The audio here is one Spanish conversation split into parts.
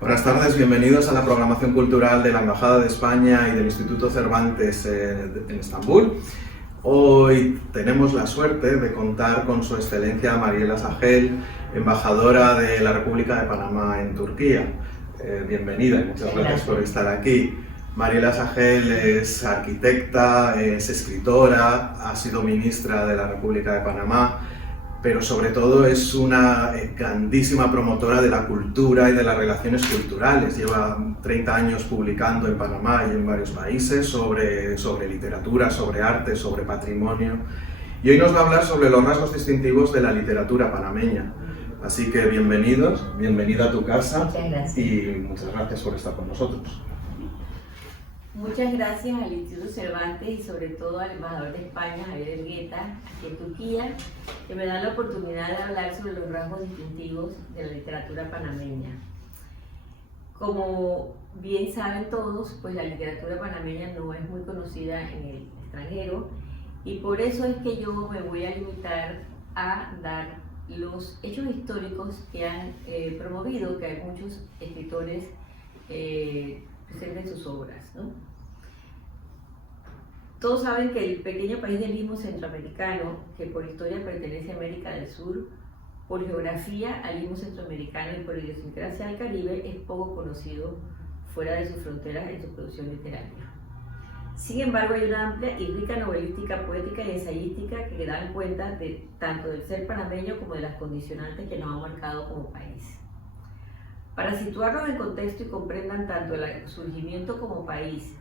Buenas tardes, bienvenidos a la programación cultural de la Embajada de España y del Instituto Cervantes en Estambul. Hoy tenemos la suerte de contar con Su Excelencia Mariela Sajel, embajadora de la República de Panamá en Turquía. Bienvenida y muchas gracias por estar aquí. Mariela Sajel es arquitecta, es escritora, ha sido ministra de la República de Panamá, pero sobre todo es una grandísima promotora de la cultura y de las relaciones culturales. Lleva 30 años publicando en Panamá y en varios países sobre literatura, sobre arte, sobre patrimonio. Y hoy nos va a hablar sobre los rasgos distintivos de la literatura panameña. Así que bienvenidos, bienvenida a tu casa. Muchas gracias. Y muchas gracias por estar con nosotros. Muchas gracias al Instituto Cervantes y sobre todo al embajador de España, Javier Elgueta, aquí en Turquía, que me da la oportunidad de hablar sobre los rasgos distintivos de la literatura panameña. Como bien saben todos, pues la literatura panameña no es muy conocida en el extranjero y por eso es que yo me voy a limitar a dar los hechos históricos que han promovido que hay muchos escritores presenten sus obras, ¿no? Todos saben que el pequeño país del Istmo Centroamericano, que por historia pertenece a América del Sur, por geografía al Istmo Centroamericano y por idiosincrasia al Caribe, es poco conocido fuera de sus fronteras en su producción literaria. Sin embargo, hay una amplia y rica novelística, poética y ensayística que dan cuenta tanto del ser panameño como de las condicionantes que nos han marcado como país. Para situarnos en contexto y comprendan tanto el surgimiento como país,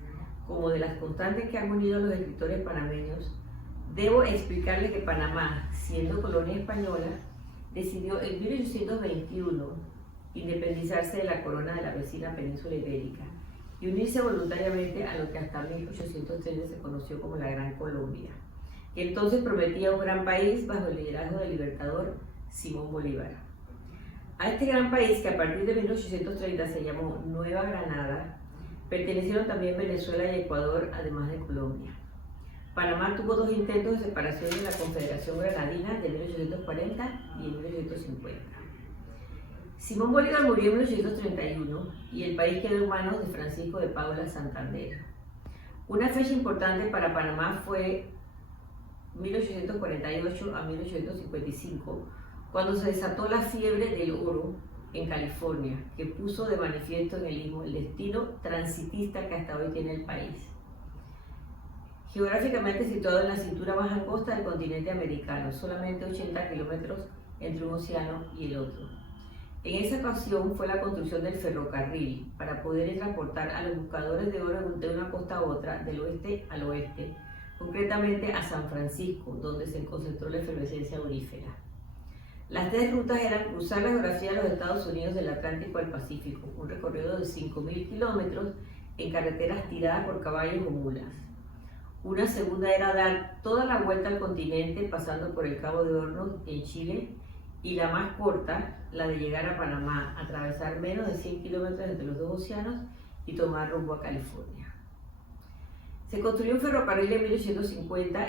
como de las constantes que han unido a los escritores panameños, debo explicarles que Panamá, siendo colonia española, decidió en 1821 independizarse de la corona de la vecina península ibérica y unirse voluntariamente a lo que hasta 1813 se conoció como la Gran Colombia, que entonces prometía un gran país bajo el liderazgo del libertador Simón Bolívar. A este gran país, que a partir de 1830 se llamó Nueva Granada, pertenecieron también Venezuela y Ecuador, además de Colombia. Panamá tuvo dos intentos de separación de la Confederación Granadina de 1840 y 1850. Simón Bolívar murió en 1831 y el país quedó en manos de Francisco de Paula Santander. Una fecha importante para Panamá fue 1848 a 1855, cuando se desató la fiebre del oro en California, que puso de manifiesto en el Istmo el destino transitista que hasta hoy tiene el país. Geográficamente situado en la cintura más angosta del continente americano, solamente 80 kilómetros entre un océano y el otro. En esa ocasión fue la construcción del ferrocarril para poder transportar a los buscadores de oro de una costa a otra, del oeste al oeste, concretamente a San Francisco, donde se concentró la efervescencia aurífera. Las tres rutas eran cruzar la geografía de los Estados Unidos del Atlántico al Pacífico, un recorrido de 5.000 kilómetros en carreteras tiradas por caballos o mulas. Una segunda era dar toda la vuelta al continente pasando por el Cabo de Hornos en Chile, y la más corta, la de llegar a Panamá, atravesar menos de 100 kilómetros entre los dos océanos y tomar rumbo a California. Se construyó un ferrocarril en 1850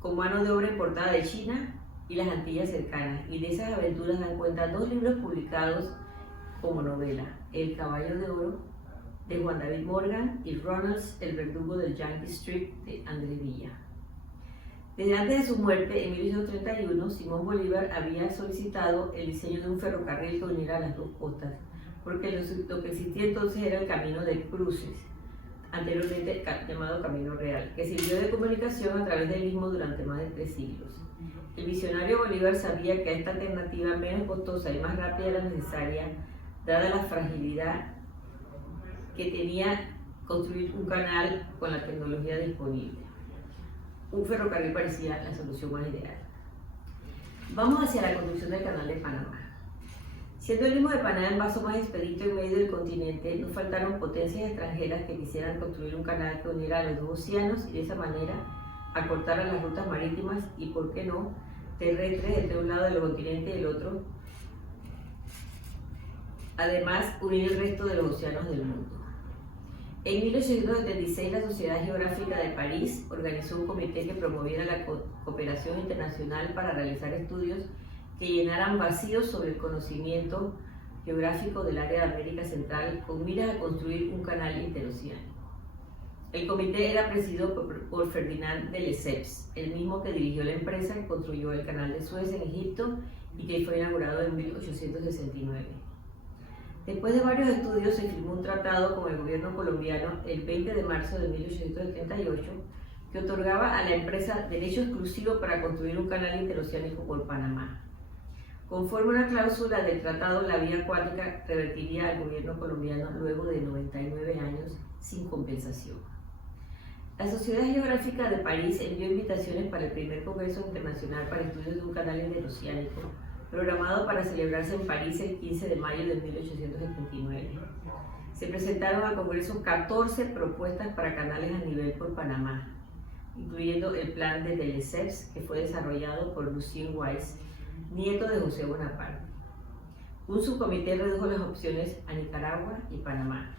con mano de obra importada de China y las Antillas cercanas, y de esas aventuras dan cuenta dos libros publicados como novela: El caballo de oro, de Juan David Morgan, y Ronalds, el verdugo del Yankee Street, de Andrés Villa. Desde antes de su muerte, en 1831, Simón Bolívar había solicitado el diseño de un ferrocarril que uniera las dos costas, porque lo que existía entonces era el Camino de Cruces, anteriormente llamado Camino Real, que sirvió de comunicación a través del Istmo durante más de 3 siglos. El visionario Bolívar sabía que esta alternativa menos costosa y más rápida era necesaria, dada la fragilidad que tenía construir un canal con la tecnología disponible. Un ferrocarril parecía la solución más ideal. Vamos hacia la construcción del Canal de Panamá. Siendo el Istmo de Panamá el vaso más expedito en medio del continente, no faltaron potencias extranjeras que quisieran construir un canal que uniera a los dos océanos y de esa manera acortara las rutas marítimas y, por qué no, terrestres entre un lado del continente y el otro, además unir el resto de los océanos del mundo. En 1876, la Sociedad Geográfica de París organizó un comité que promoviera la cooperación internacional para realizar estudios que llenaran vacíos sobre el conocimiento geográfico del área de América Central con miras a construir un canal interoceánico. El comité era presidido por Ferdinand de Lesseps, el mismo que dirigió la empresa que construyó el canal de Suez en Egipto y que fue inaugurado en 1869. Después de varios estudios se firmó un tratado con el gobierno colombiano el 20 de marzo de 1878 que otorgaba a la empresa derecho exclusivo para construir un canal interoceánico por Panamá. Conforme a una cláusula del tratado, la vía acuática revertiría al gobierno colombiano luego de 99 años sin compensación. La Sociedad Geográfica de París envió invitaciones para el primer Congreso Internacional para Estudios de un Canal Interoceánico, programado para celebrarse en París el 15 de mayo de 1879. Se presentaron al Congreso 14 propuestas para canales a nivel por Panamá, incluyendo el plan de Lesseps, que fue desarrollado por Lucien Weiss, nieto de José Bonaparte. Un subcomité redujo las opciones a Nicaragua y Panamá.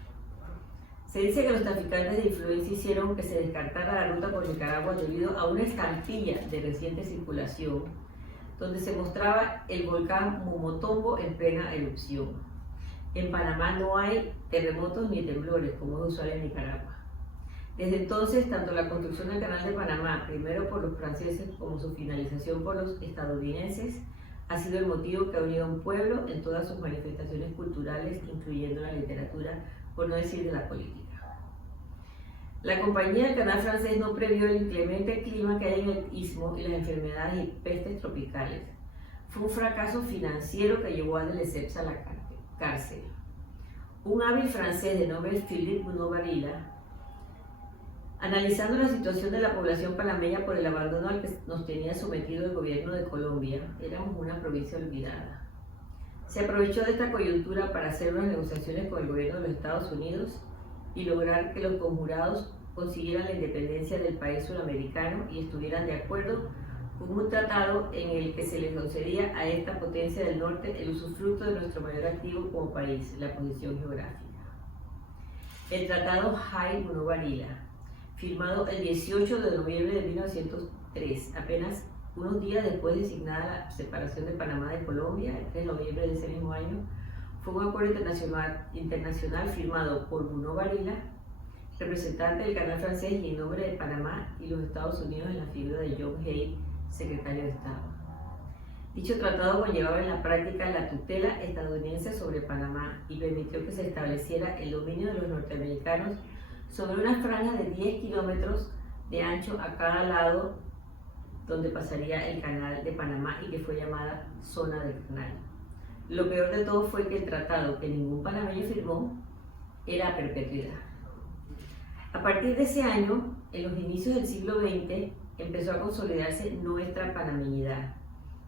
Se dice que los traficantes de influencia hicieron que se descartara la ruta por Nicaragua debido a una estampilla de reciente circulación, donde se mostraba el volcán Momotombo en plena erupción. En Panamá no hay terremotos ni temblores, como es usual en Nicaragua. Desde entonces, tanto la construcción del Canal de Panamá, primero por los franceses, como su finalización por los estadounidenses, ha sido el motivo que ha unido a un pueblo en todas sus manifestaciones culturales, incluyendo la literatura, por no decir de la política. La compañía del canal francés no previó el inclemente clima que hay en el istmo y las enfermedades y pestes tropicales. Fue un fracaso financiero que llevó a de Lesseps a la cárcel. Un hábil francés de nombre Philippe Bonneau-Varilla, analizando la situación de la población panameña por el abandono al que nos tenía sometido el gobierno de Colombia, éramos una provincia olvidada. Se aprovechó de esta coyuntura para hacer unas negociaciones con el gobierno de los Estados Unidos y lograr que los conjurados consiguieran la independencia del país sudamericano y estuvieran de acuerdo con un tratado en el que se les concedía a esta potencia del norte el usufructo de nuestro mayor activo como país, la posición geográfica. El Tratado Hay-Bonneau-Varilla, firmado el 18 de noviembre de 1903, apenas unos días después de designada la separación de Panamá de Colombia, el 3 de noviembre de ese mismo año, fue un acuerdo internacional firmado por Bonneau-Varilla, representante del canal francés y en nombre de Panamá y los Estados Unidos en la figura de John Hay, secretario de Estado. Dicho tratado conllevaba en la práctica la tutela estadounidense sobre Panamá y permitió que se estableciera el dominio de los norteamericanos sobre una franja de 10 kilómetros de ancho a cada lado donde pasaría el canal de Panamá y que fue llamada Zona del Canal. Lo peor de todo fue que el tratado que ningún panameño firmó era a perpetuidad. A partir de ese año, en los inicios del siglo XX, empezó a consolidarse nuestra panameñidad,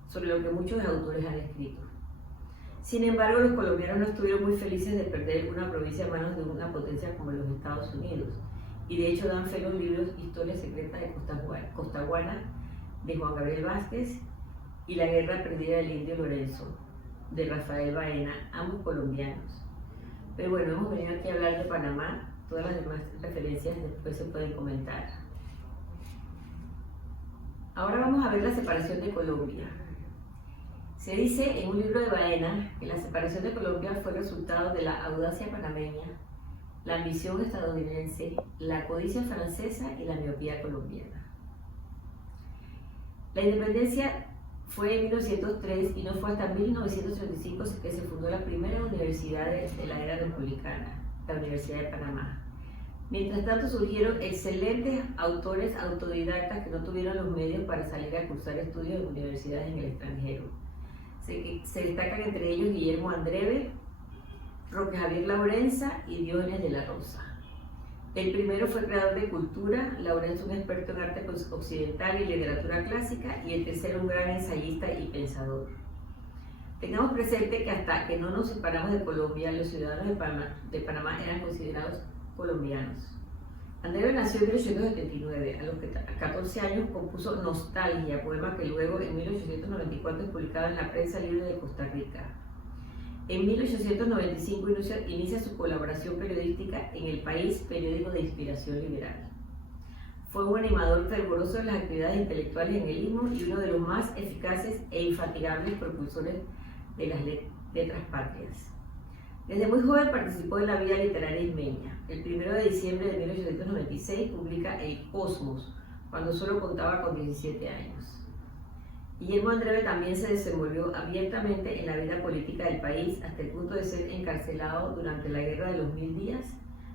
sobre lo que muchos autores han escrito. Sin embargo, los colombianos no estuvieron muy felices de perder una provincia a manos de una potencia como los Estados Unidos, y de hecho dan fe los libros Historia secreta de Costaguana, de Juan Gabriel Vázquez, y La guerra perdida del indio Lorenzo, de Rafael Baena, ambos colombianos. Pero bueno, hemos venido aquí a hablar de Panamá, todas las demás referencias después se pueden comentar. Ahora vamos a ver la separación de Colombia. Se dice en un libro de Baena que la separación de Colombia fue resultado de la audacia panameña, la ambición estadounidense, la codicia francesa y la miopía colombiana. La independencia fue en 1903 y no fue hasta 1935 que se fundó la primera universidad de la era republicana, la Universidad de Panamá. Mientras tanto surgieron excelentes autores autodidactas que no tuvieron los medios para salir a cursar estudios en universidades en el extranjero. Se destacan entre ellos Guillermo Andreve, Roque Javier Laurenza y Diógenes de la Rosa. El primero fue creador de cultura, Laurenza un experto en arte occidental y literatura clásica, y el tercero un gran ensayista y pensador. Tengamos presente que hasta que no nos separamos de Colombia, los ciudadanos de Panamá eran considerados colombianos. Andreve nació en 1879, a los 14 años compuso Nostalgia, poema que luego en 1894 es publicado en la Prensa Libre de Costa Rica. En 1895 inicia su colaboración periodística en El País, periódico de inspiración liberal. Fue un animador fervoroso de las actividades intelectuales en el Istmo y uno de los más eficaces e infatigables propulsores de las letras patrias. Desde muy joven participó en la vida literaria ismeña. El 1 de diciembre de 1896 publica El Cosmos, cuando solo contaba con 17 años. Guillermo Andreve también se desenvolvió abiertamente en la vida política del país hasta el punto de ser encarcelado durante la Guerra de los 1000 días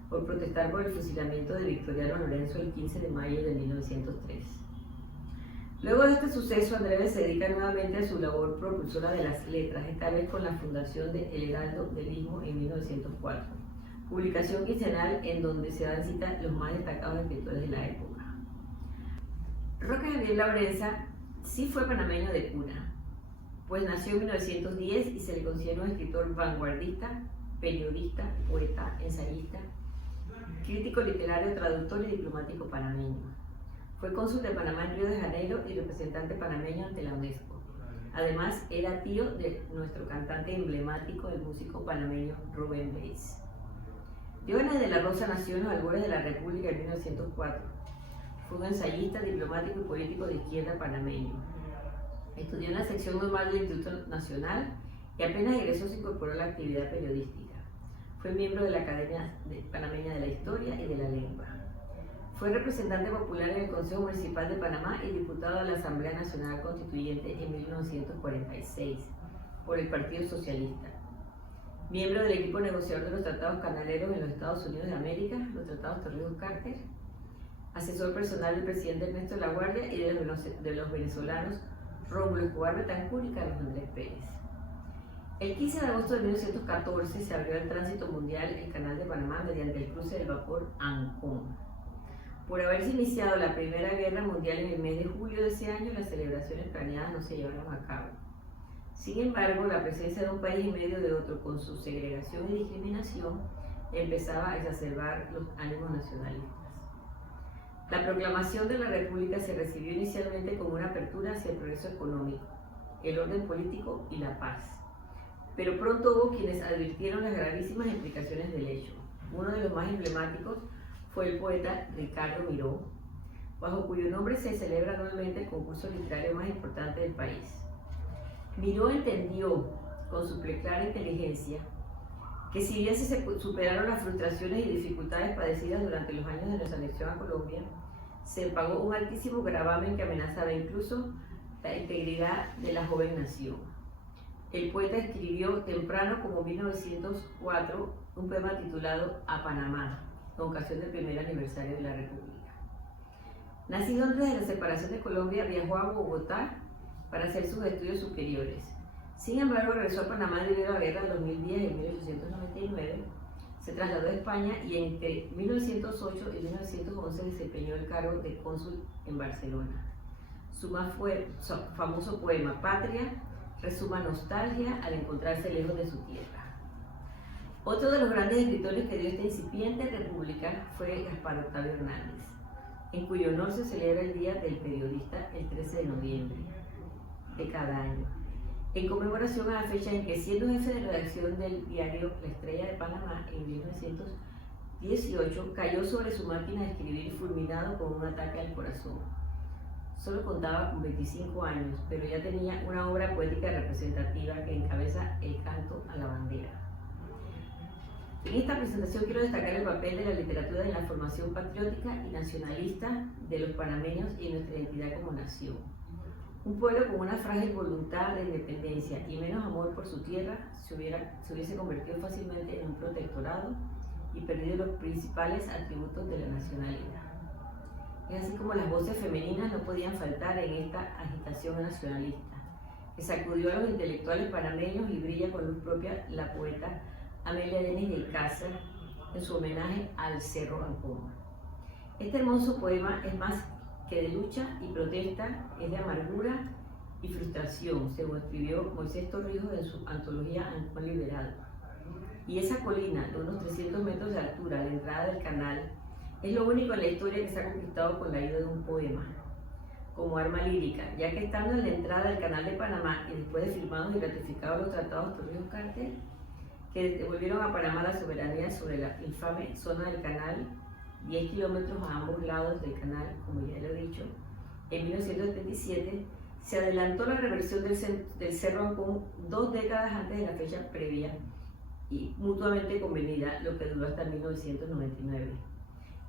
por protestar por el fusilamiento de Victoriano Lorenzo el 15 de mayo de 1903. Luego de este suceso, Andreve se dedica nuevamente a su labor propulsora de las letras, esta vez con la fundación de El Heraldo del Istmo en 1904, publicación quincenal en donde se dan cita los más destacados escritores de la época. Roque Javier Laurenza sí fue panameño de cuna, pues nació en 1910 y se le considera un escritor vanguardista, periodista, poeta, ensayista, crítico literario, traductor y diplomático panameño. Fue cónsul de Panamá en Río de Janeiro y representante panameño ante la UNESCO. Además, era tío de nuestro cantante emblemático, el músico panameño Rubén Blades. Diógenes de la Rosa nació en los albores de la República en 1904. Fue un ensayista, diplomático y político de izquierda panameño. Estudió en la sección normal del Instituto Nacional y apenas egresó se incorporó a la actividad periodística. Fue miembro de la Academia Panameña de la Historia y de la Lengua. Fue representante popular en el Consejo Municipal de Panamá y diputado a la Asamblea Nacional Constituyente en 1946 por el Partido Socialista. Miembro del equipo negociador de los tratados canaleros en los Estados Unidos de América, los tratados Torrijos-Carter. Asesor personal del presidente Ernesto La Guardia y de los venezolanos Rómulo Escobar Betancur y Carlos Andrés Pérez. El 15 de agosto de 1914 se abrió al tránsito mundial el Canal de Panamá mediante el cruce del vapor Ancón. Por haberse iniciado la Primera Guerra Mundial en el mes de julio de ese año, las celebraciones planeadas no se llevaron a cabo. Sin embargo, la presencia de un país en medio de otro con su segregación y discriminación empezaba a exacerbar los ánimos nacionalistas. La proclamación de la República se recibió inicialmente como una apertura hacia el progreso económico, el orden político y la paz. Pero pronto hubo quienes advirtieron las gravísimas implicaciones del hecho. Uno de los más emblemáticos fue el poeta Ricardo Miró, bajo cuyo nombre se celebra anualmente el concurso literario más importante del país. Miró entendió, con su clara inteligencia, que si bien se superaron las frustraciones y dificultades padecidas durante los años de nuestra anexión a Colombia, se pagó un altísimo gravamen que amenazaba incluso la integridad de la joven nación. El poeta escribió temprano, como 1904, un poema titulado A Panamá, con ocasión del primer aniversario de la República. Nacido antes de la separación de Colombia, viajó a Bogotá para hacer sus estudios superiores. Sin embargo, regresó a Panamá debido a la Guerra de los 1000 días en 1899, se trasladó a España y entre 1908 y 1911 desempeñó el cargo de cónsul en Barcelona. Su más famoso poema, Patria, resuma nostalgia al encontrarse lejos de su tierra. Otro de los grandes escritores que dio esta incipiente república fue Gaspar Octavio Hernández, en cuyo honor se celebra el Día del Periodista el 13 de noviembre de cada año, en conmemoración a la fecha en que, siendo jefe de redacción del diario La Estrella de Panamá en 1918, cayó sobre su máquina de escribir fulminado con un ataque al corazón. Solo contaba con 25 años, pero ya tenía una obra poética representativa que encabeza El Canto a la Bandera. En esta presentación quiero destacar el papel de la literatura en la formación patriótica y nacionalista de los panameños y en nuestra identidad como nación. Un pueblo con una frágil voluntad de independencia y menos amor por su tierra se hubiese convertido fácilmente en un protectorado y perdido los principales atributos de la nacionalidad. Es así como las voces femeninas no podían faltar en esta agitación nacionalista, que sacudió a los intelectuales panameños y brilla con luz propia la poeta Amelia Denis de Icaza en su homenaje al Cerro Ancón. Este hermoso poema es más que de lucha y protesta, es de amargura y frustración, según escribió Moisés Torrijos en su antología Ancón Liberado. Y esa colina de unos 300 metros de altura a la entrada del canal es lo único en la historia que se ha conquistado con la ayuda de un poema, como arma lírica, ya que estando en la entrada del Canal de Panamá y después de firmados y ratificados los tratados Torrijos-Carter, que devolvieron a Panamá la soberanía sobre la infame zona del canal, 10 kilómetros a ambos lados del canal, como ya lo he dicho, en 1977 se adelantó la reversión del Cerro Ancón 2 décadas antes de la fecha previa y mutuamente convenida, lo que duró hasta 1999.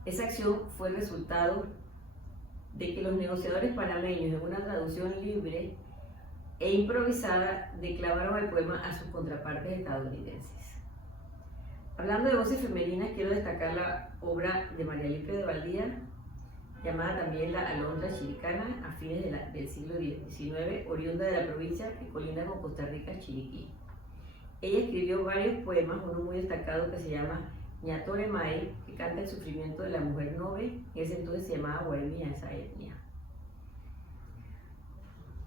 Esa acción fue el resultado de que los negociadores panameños, en una traducción libre e improvisada, declamaron el poema a sus contrapartes estadounidenses. Hablando de voces femeninas, quiero destacar la obra de María Limpia de Valdía, llamada también la Alondra Chiricana, a fines del siglo XIX, oriunda de la provincia que colinda con Costa Rica, Chiriquí. Ella escribió varios poemas, uno muy destacado que se llama Ñatore Mai, que canta el sufrimiento de la mujer nove, que ese entonces se llamaba bohemia esa etnia.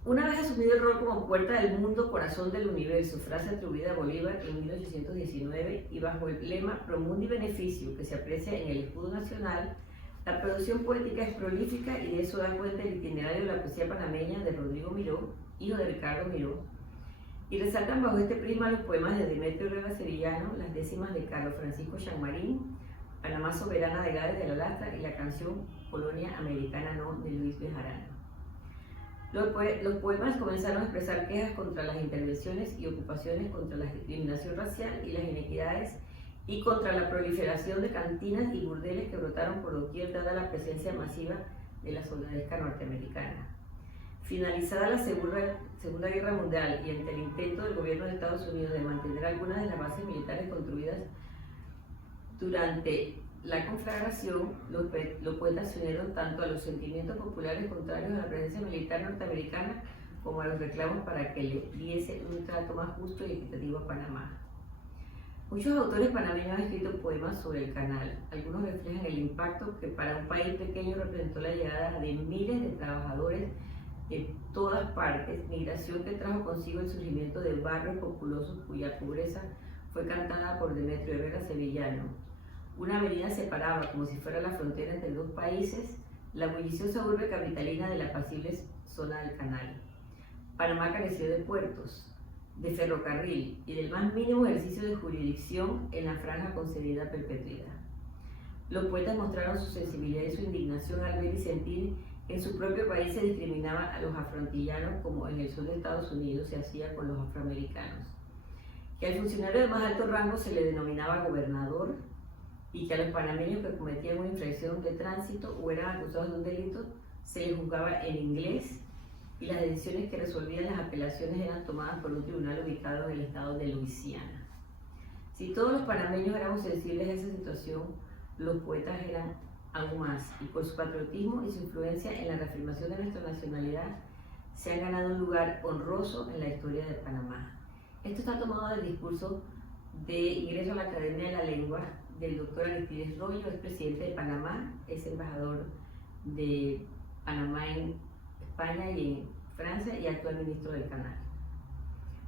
Una vez asumido el rol como puerta del mundo, corazón del universo, frase atribuida a Bolívar en 1819, y bajo el lema Pro Mundi Beneficio, que se aprecia en el escudo nacional, la producción poética es prolífica y de eso da cuenta el itinerario de la poesía panameña de Rodrigo Miró, hijo de Ricardo Miró, y resaltan bajo este prisma los poemas de Demetrio Herrera Sevillano, las décimas de Carlos Francisco Chanmarín, Panamá Soberana de Gades de la Lastra y la canción Colonia Americana No de Luis Bejarano. Los poemas comenzaron a expresar quejas contra las intervenciones y ocupaciones, contra la discriminación racial y las inequidades, y contra la proliferación de cantinas y burdeles que brotaron por doquier dada la presencia masiva de la soldadesca norteamericana. Finalizada la Segunda Guerra Mundial y ante el intento del gobierno de Estados Unidos de mantener algunas de las bases militares construidas durante la conflagración, los poetas se unieron tanto a los sentimientos populares contrarios a la presencia militar norteamericana como a los reclamos para que le diese un trato más justo y equitativo a Panamá. Muchos autores panameños han escrito poemas sobre el canal. Algunos reflejan el impacto que para un país pequeño representó la llegada de miles de trabajadores de todas partes, migración que trajo consigo el surgimiento de barrios populosos cuya pobreza fue cantada por Demetrio Herrera Sevillano. Una avenida separaba, como si fuera la frontera entre dos países, la bulliciosa urbe capitalina de la apacible zona del canal. Panamá careció de puertos, de ferrocarril y del más mínimo ejercicio de jurisdicción en la franja concedida a perpetuidad. Los poetas mostraron su sensibilidad y su indignación al ver y sentir que en su propio país se discriminaba a los afroantillanos como en el sur de Estados Unidos se hacía con los afroamericanos, que al funcionario de más alto rango se le denominaba gobernador y que a los panameños que cometían una infracción de tránsito o eran acusados de un delito se les juzgaba en inglés y las decisiones que resolvían las apelaciones eran tomadas por un tribunal ubicado en el estado de Luisiana. Si todos los panameños éramos sensibles a esa situación, los poetas eran aún más, y por su patriotismo y su influencia en la reafirmación de nuestra nacionalidad, se han ganado un lugar honroso en la historia de Panamá. Esto está tomado del discurso de ingreso a la Academia de la Lengua del doctor Aristides Royo, es presidente de Panamá, es embajador de Panamá en España y en Francia y actual ministro del canal.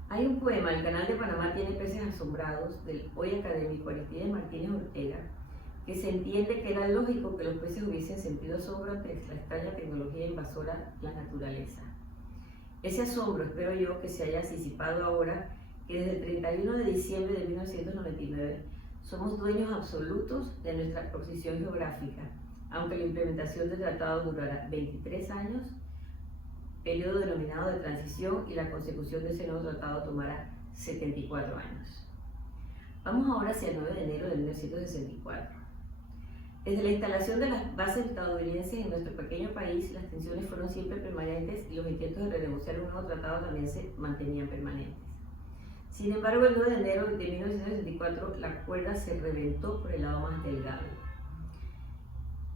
Hay un poema, El canal de Panamá tiene peces asombrados, del hoy académico Aristides Martínez Ortega, que se entiende que era lógico que los peces hubiesen sentido asombro ante la extraña tecnología invasora de la naturaleza. Ese asombro espero yo que se haya disipado ahora que desde el 31 de diciembre de 1999 somos dueños absolutos de nuestra posición geográfica, aunque la implementación del tratado durará 23 años, periodo denominado de transición, y la consecución de ese nuevo tratado tomará 74 años. Vamos ahora hacia el 9 de enero de 1964. Desde la instalación de las bases estadounidenses en nuestro pequeño país, las tensiones fueron siempre permanentes y los intentos de renegociar un nuevo tratado también se mantenían permanentes. Sin embargo, el 9 de enero de 1964, la cuerda se reventó por el lado más delgado.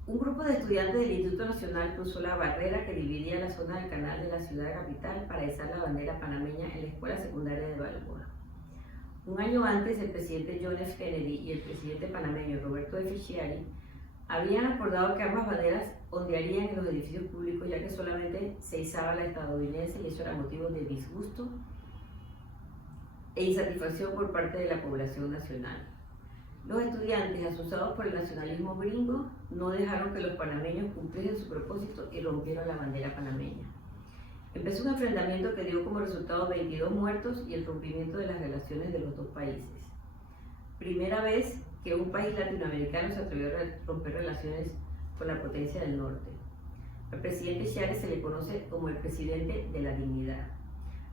Un grupo de estudiantes del Instituto Nacional cruzó la barrera que dividía la zona del canal de la ciudad capital para izar la bandera panameña en la escuela secundaria de Balboa. Un año antes, el presidente John F. Kennedy y el presidente panameño Roberto F. Chiari habían acordado que ambas banderas ondearían en los edificios públicos, ya que solamente se izaba la estadounidense y eso era motivo de disgusto e insatisfacción por parte de la población nacional. Los estudiantes, asusados por el nacionalismo gringo, no dejaron que los panameños cumpliesen su propósito y rompieron la bandera panameña. Empezó un enfrentamiento que dio como resultado 22 muertos y el rompimiento de las relaciones de los dos países. Primera vez que un país latinoamericano se atrevió a romper relaciones con la potencia del norte. Al presidente Chávez se le conoce como el presidente de la dignidad.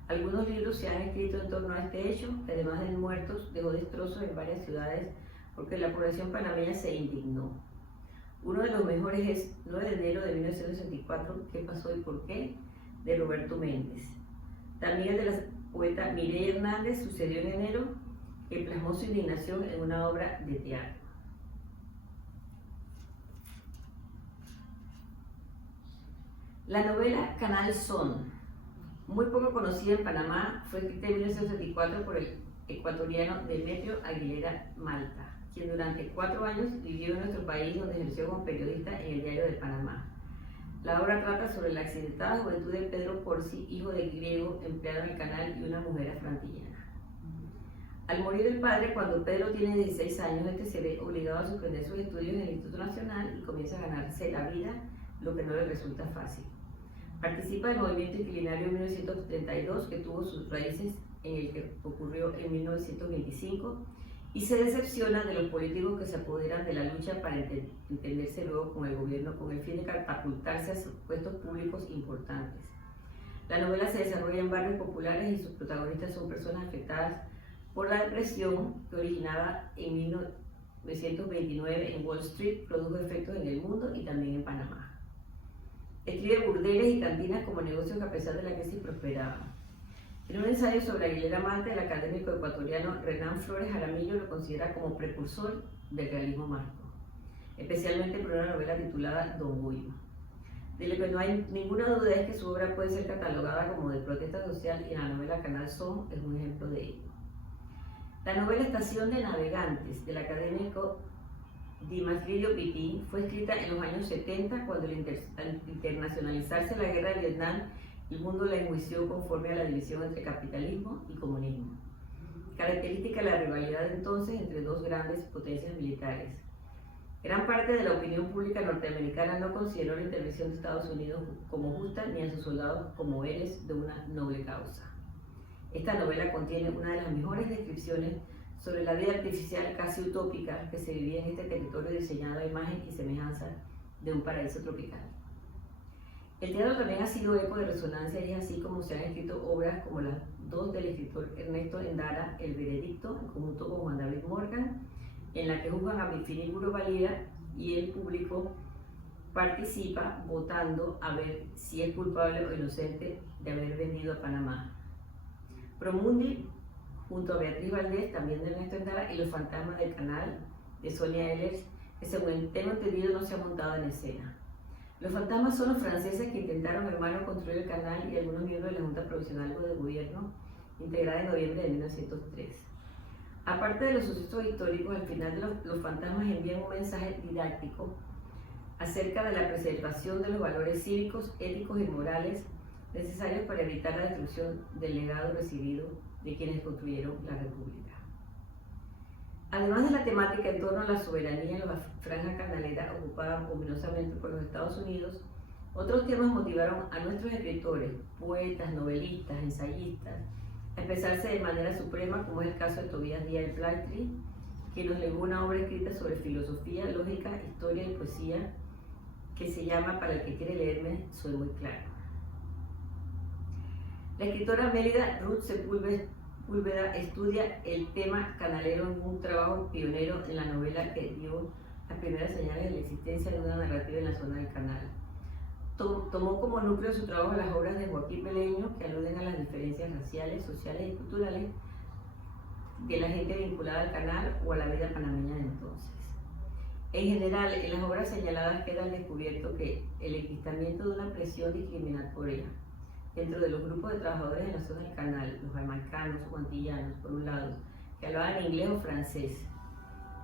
Algunos libros se han escrito en torno a este hecho, que además de muertos, dejó destrozos en varias ciudades porque la población panameña se indignó. Uno de los mejores es 9 de enero de 1964, ¿Qué pasó y por qué?, de Roberto Méndez. También el de la poeta Mireya Hernández, Sucedió en enero, que plasmó su indignación en una obra de teatro. La novela Canal Son, muy poco conocida en Panamá, fue escrita en 1964 por el ecuatoriano Demetrio Aguilera Malta, quien durante 4 años vivió en nuestro país, donde ejerció como periodista en el Diario de Panamá. La obra trata sobre la accidentada juventud de Pedro Corsi, hijo de griego empleado en el canal y una mujer afrantillana. Al morir el padre, cuando Pedro tiene 16 años, este se ve obligado a suspender sus estudios en el Instituto Nacional y comienza a ganarse la vida, lo que no le resulta fácil. Participa del movimiento inquilinario en 1932, que tuvo sus raíces en el que ocurrió en 1925, y se decepciona de los políticos que se apoderan de la lucha para entenderse luego con el gobierno con el fin de catapultarse a sus puestos públicos importantes. La novela se desarrolla en barrios populares y sus protagonistas son personas afectadas por la depresión que originada en 1929 en Wall Street, produjo efectos en el mundo y también en Panamá. Escribe burdeles y cantinas como negocios que a pesar de la crisis prosperaban. En un ensayo sobre Aguilera Malta, el académico ecuatoriano Renán Flores Jaramillo lo considera como precursor del realismo mágico, especialmente por una novela titulada Don Guido. De lo que no hay ninguna duda es que su obra puede ser catalogada como de protesta social y la novela Canal Son es un ejemplo de ello. La novela Estación de Navegantes del académico Dimas Lirio Pitín fue escrita en los años 70, cuando al internacionalizarse la guerra de Vietnam, el mundo la enjuició conforme a la división entre capitalismo y comunismo, característica de la rivalidad entonces entre dos grandes potencias militares. Gran parte de la opinión pública norteamericana no consideró la intervención de Estados Unidos como justa ni a sus soldados como héroes de una noble causa. Esta novela contiene una de las mejores descripciones sobre la vida artificial casi utópica que se vivía en este territorio diseñado a imagen y semejanza de un paraíso tropical. El teatro también ha sido eco de resonancia y es así como se han escrito obras como las 2 del escritor Ernesto Endara, El Veredicto, en conjunto con Juan David Morgan, en la que juzgan a Finíbulo Valera y el público participa votando a ver si es culpable o inocente de haber vendido a Panamá. Promundi, junto a Beatriz Valdés, también de Ernesto Endara, y Los Fantasmas del Canal, de Sonia Ehlers, que según tengo entendido no se ha montado en escena. Los fantasmas son los franceses que intentaron en vano construir el canal y algunos miembros de la Junta Provisional de Gobierno, integrada en noviembre de 1903. Aparte de los sucesos históricos, al final los fantasmas envían un mensaje didáctico acerca de la preservación de los valores cívicos, éticos y morales necesarios para evitar la destrucción del legado recibido de quienes construyeron la República. Además de la temática en torno a la soberanía en la franja canalera ocupada ominosamente por los Estados Unidos, otros temas motivaron a nuestros escritores, poetas, novelistas, ensayistas, a expresarse de manera suprema, como es el caso de Tobías Díaz del Plagtri, que nos legó una obra escrita sobre filosofía, lógica, historia y poesía, que se llama Para el que quiere leerme, soy muy claro. La escritora Mélida Ruth Sepúlveda estudia el tema canalero en un trabajo pionero en la novela que dio las primeras señales de la existencia de una narrativa en la zona del canal. Tomó como núcleo de su trabajo las obras de Joaquín Beleño, que aluden a las diferencias raciales, sociales y culturales de la gente vinculada al canal o a la vida panameña de entonces. En general, en las obras señaladas queda al descubierto que el enquistamiento de una presión discriminatoria dentro de los grupos de trabajadores en la zona del canal, los jamaicanos o antillanos, por un lado, que hablaban inglés o francés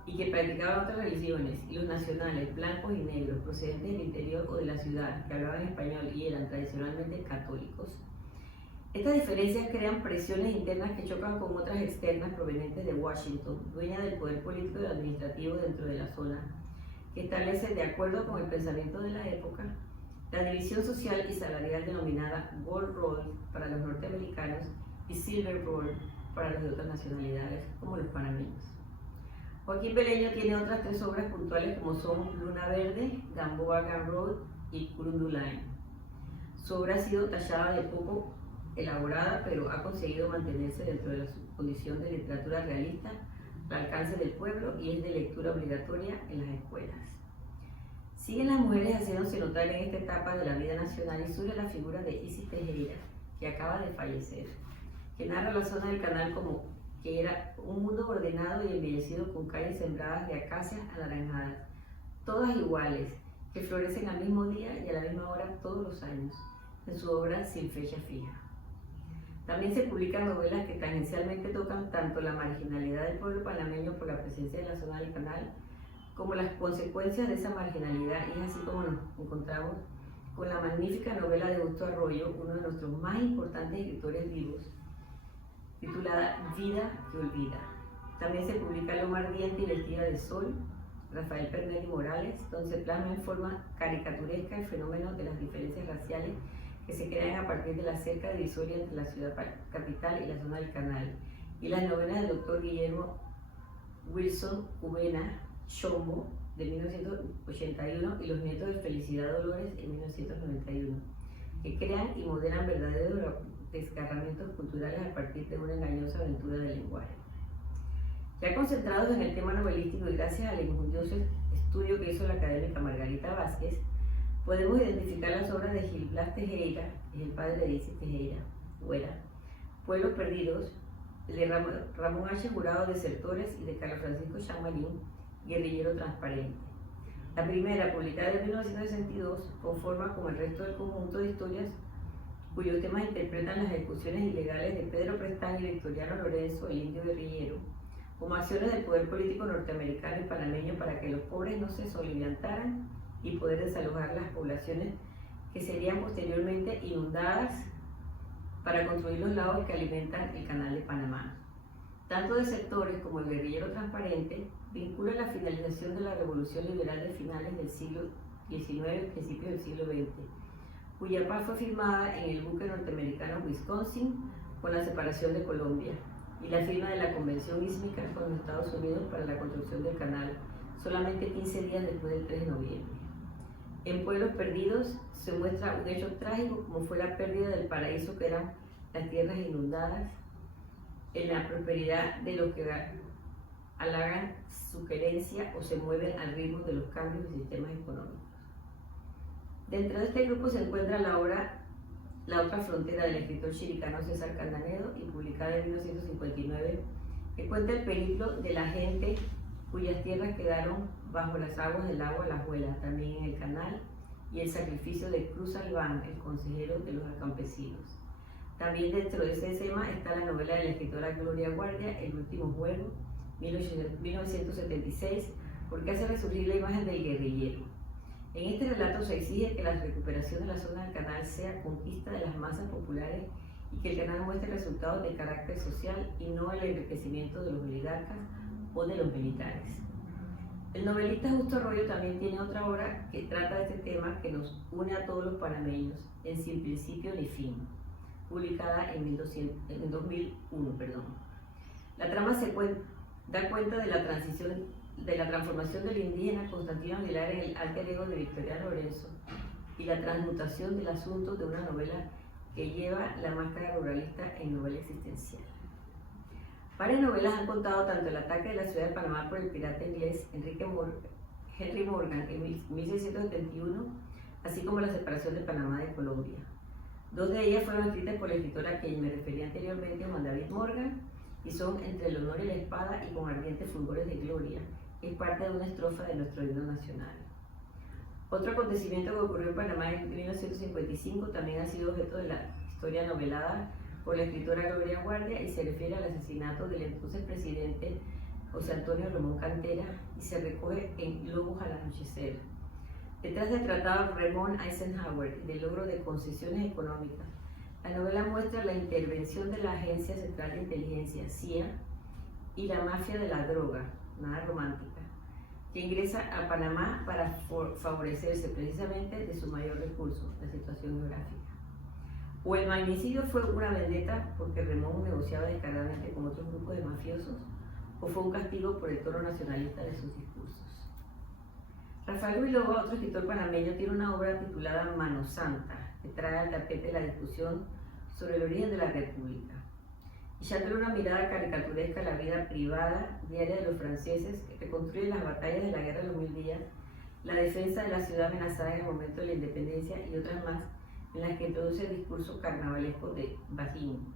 y que practicaban otras religiones, y los nacionales, blancos y negros, procedentes del interior o de la ciudad, que hablaban español y eran tradicionalmente católicos. Estas diferencias crean presiones internas que chocan con otras externas provenientes de Washington, dueña del poder político y administrativo dentro de la zona, que establece, de acuerdo con el pensamiento de la época, la división social y salarial denominada Gold Roll para los norteamericanos y Silver Roll para los de otras nacionalidades, como los panameños. Joaquín Beleño tiene otras 3 obras puntuales como son Luna Verde, Gamboa Gun Road y Kurundu Line. Su obra ha sido tachada de poco elaborada, pero ha conseguido mantenerse dentro de la condición de literatura realista al alcance del pueblo y es de lectura obligatoria en las escuelas. Siguen las mujeres haciéndose notar en esta etapa de la vida nacional y surge la figura de Isis Tejera, que acaba de fallecer, que narra la zona del canal como que era un mundo ordenado y embellecido con calles sembradas de acacias anaranjadas, todas iguales, que florecen al mismo día y a la misma hora todos los años, en su obra Sin fecha fija. También se publican novelas que tangencialmente tocan tanto la marginalidad del pueblo panameño por la presencia de la zona del canal, como las consecuencias de esa marginalidad, y es así como nos encontramos con la magnífica novela de Justo Arroyo, uno de nuestros más importantes escritores vivos, titulada Vida que olvida. También se publica Loma ardiente y vestida de sol, Rafael Pernell y Morales, donde se plasma en forma caricaturesca el fenómeno de las diferencias raciales que se crean a partir de la cerca divisoria entre la ciudad capital y la zona del canal, y las novelas del doctor Guillermo Wilson Cubena Chombo de 1981 y Los nietos de Felicidad Dolores en 1991, que crean y modelan verdaderos desgarramientos culturales a partir de una engañosa aventura del lenguaje. Ya concentrados en el tema novelístico y gracias al injundioso estudio que hizo la académica Margarita Vázquez, podemos identificar las obras de Gil Blas Tejera, que es el padre de Isis Tejera, Pueblos Perdidos, de Ramón H. Jurado, Desertores, y de Carlos Francisco Chamalín, Guerrillero Transparente. La primera, publicada en 1962, conforma con el resto del conjunto de historias cuyos temas interpretan las ejecuciones ilegales de Pedro Prestán y Victoriano Lorenzo, el indio guerrillero, como acciones del poder político norteamericano y panameño para que los pobres no se soliviantaran y poder desalojar las poblaciones que serían posteriormente inundadas para construir los lagos que alimentan el canal de Panamá. Tanto Desertores como el Guerrillero Transparente vinculan la finalización de la revolución liberal de finales del siglo XIX y principios del siglo XX, cuya paz fue firmada en el buque norteamericano Wisconsin con la separación de Colombia y la firma de la Convención Ísmica con los Estados Unidos para la construcción del canal, solamente 15 días después del 3 de noviembre. En Pueblos Perdidos se muestra un hecho trágico como fue la pérdida del paraíso que eran las tierras inundadas, en la prosperidad de los que halagan su querencia o se mueven al ritmo de los cambios de sistemas económicos. Dentro de este grupo se encuentra la obra La otra frontera del escritor chiricano César Candanedo, y publicada en 1959, que cuenta el periplo de la gente cuyas tierras quedaron bajo las aguas del lago Alajuela, también en el canal, y el sacrificio de Cruz Albán, el consejero de los campesinos. También dentro de ese tema está la novela de la escritora Gloria Guardia, El último juego, 1976, porque hace resurgir la imagen del guerrillero. En este relato se exige que la recuperación de la zona del canal sea conquista de las masas populares y que el canal muestre resultados de carácter social y no el enriquecimiento de los oligarcas o de los militares. El novelista Justo Arroyo también tiene otra obra que trata de este tema que nos une a todos los panameños, en Sin principio ni fin, publicada en 2001. La trama da cuenta de la transformación del indígena Constantino Aguilar en el alter ego de Victoriano Lorenzo y la transmutación del asunto de una novela que lleva la máscara ruralista en novela existencial. Varias novelas han contado tanto el ataque de la ciudad de Panamá por el pirata inglés Henry Morgan en 1671, así como la separación de Panamá de Colombia. Dos de ellas fueron escritas por la escritora a quien me referí anteriormente, Juan David Morgan, y son Entre el honor y la espada y Con ardientes fulgores de gloria, que es parte de una estrofa de nuestro himno nacional. Otro acontecimiento que ocurrió en Panamá en 1955 también ha sido objeto de la historia novelada por la escritora Gloria Guardia y se refiere al asesinato del entonces presidente José Antonio Ramón Cantera y se recoge en Lobos al anochecer. Detrás del tratado Ramón Eisenhower y del logro de concesiones económicas, la novela muestra la intervención de la Agencia Central de Inteligencia, CIA, y la mafia de la droga, nada romántica, que ingresa a Panamá para favorecerse precisamente de su mayor recurso, la situación geográfica. O el magnicidio fue una vendetta porque Ramón negociaba descaradamente con otros grupos de mafiosos, o fue un castigo por el tono nacionalista de sus discursos. Rafael Ruiloba, otro escritor panameño, tiene una obra titulada Mano Santa, que trae al tapete la discusión sobre el origen de la República, echándole una mirada caricaturesca a la vida privada diaria de los franceses que reconstruyen las batallas de la Guerra de los Mil Días, la defensa de la ciudad amenazada en el momento de la independencia y otras más en las que introduce el discurso carnavalesco de Bajín.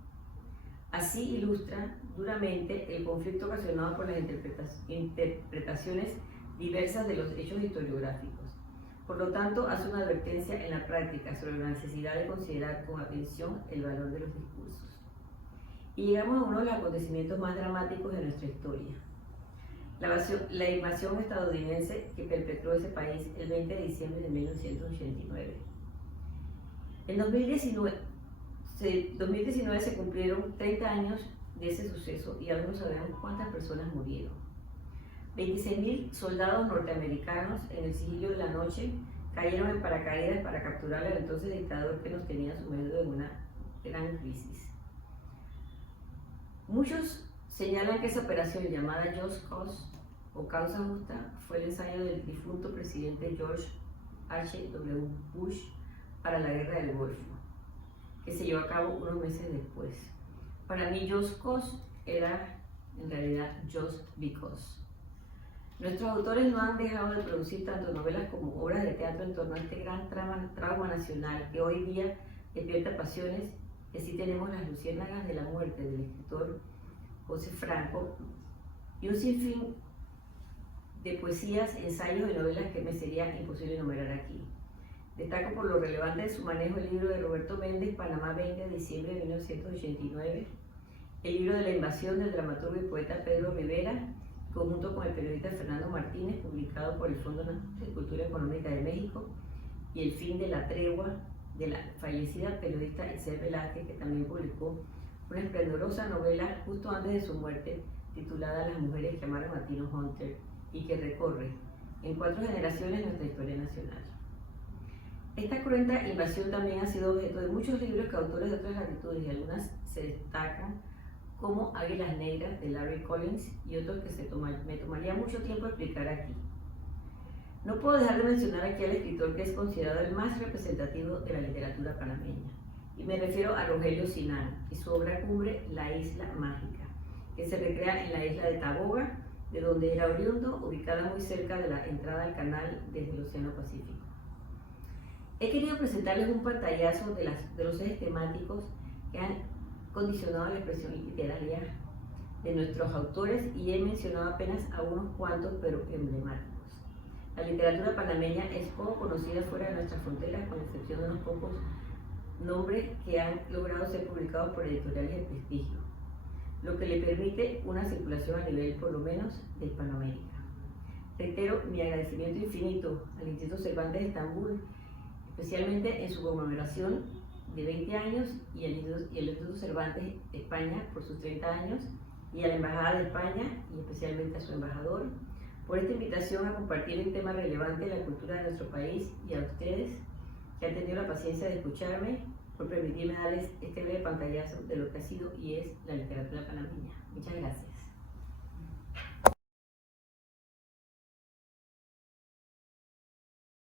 Así ilustra duramente el conflicto ocasionado por las interpretaciones diversas de los hechos historiográficos. Por lo tanto, hace una advertencia en la práctica sobre la necesidad de considerar con atención el valor de los discursos. Y llegamos a uno de los acontecimientos más dramáticos de nuestra historia. La invasión estadounidense que perpetró ese país el 20 de diciembre de 1989. En 2019 se cumplieron 30 años de ese suceso y aún no sabemos cuántas personas murieron. 26.000 soldados norteamericanos en el sigilo de la noche cayeron en paracaídas para capturar al entonces dictador que nos tenía sumido en una gran crisis. Muchos señalan que esa operación llamada Just Cause o Causa Justa fue el ensayo del difunto presidente George H.W. Bush para la Guerra del Golfo, que se llevó a cabo unos meses después. Para mí Just Cause era en realidad Just Because. Nuestros autores no han dejado de producir tanto novelas como obras de teatro en torno a este gran trauma nacional que hoy día despierta pasiones, que sí tenemos Las luciérnagas de la muerte del escritor José Franco y un sinfín de poesías, ensayos y novelas que me sería imposible enumerar aquí. Destaco por lo relevante de su manejo el libro de Roberto Méndez, Panamá 20 de diciembre de 1989, el libro de la invasión del dramaturgo y poeta Pedro Rivera, conjunto con el periodista Fernando Martínez, publicado por el Fondo de Cultura Económica de México, y El fin de la tregua, de la fallecida periodista Isabel Velázquez, que también publicó una esplendorosa novela justo antes de su muerte, titulada Las mujeres que amaron a Tino Hunter, y que recorre en 4 generaciones nuestra historia nacional. Esta cruenta invasión también ha sido objeto de muchos libros que autores de otras latitudes, y algunas se destacan como Águilas Negras de Larry Collins y otros que me tomaría mucho tiempo explicar aquí. No puedo dejar de mencionar aquí al escritor que es considerado el más representativo de la literatura panameña, y me refiero a Rogelio Sinan y su obra cumbre La Isla Mágica, que se recrea en la isla de Taboga, de donde era oriundo, ubicada muy cerca de la entrada al canal desde el Océano Pacífico. He querido presentarles un pantallazo de los ejes temáticos que han condicionado la expresión literaria de nuestros autores, y he mencionado apenas a unos cuantos, pero emblemáticos. La literatura panameña es poco conocida fuera de nuestras fronteras, con excepción de unos pocos nombres que han logrado ser publicados por editoriales de prestigio, lo que le permite una circulación a nivel, por lo menos, de Hispanoamérica. Reitero mi agradecimiento infinito al Instituto Cervantes de Estambul, especialmente en su conmemoración de 20 años, y el Instituto Cervantes de España por sus 30 años, y a la Embajada de España, y especialmente a su embajador, por esta invitación a compartir un tema relevante de la cultura de nuestro país, y a ustedes que han tenido la paciencia de escucharme, por permitirme darles este breve pantallazo de lo que ha sido y es la literatura panameña. Muchas gracias.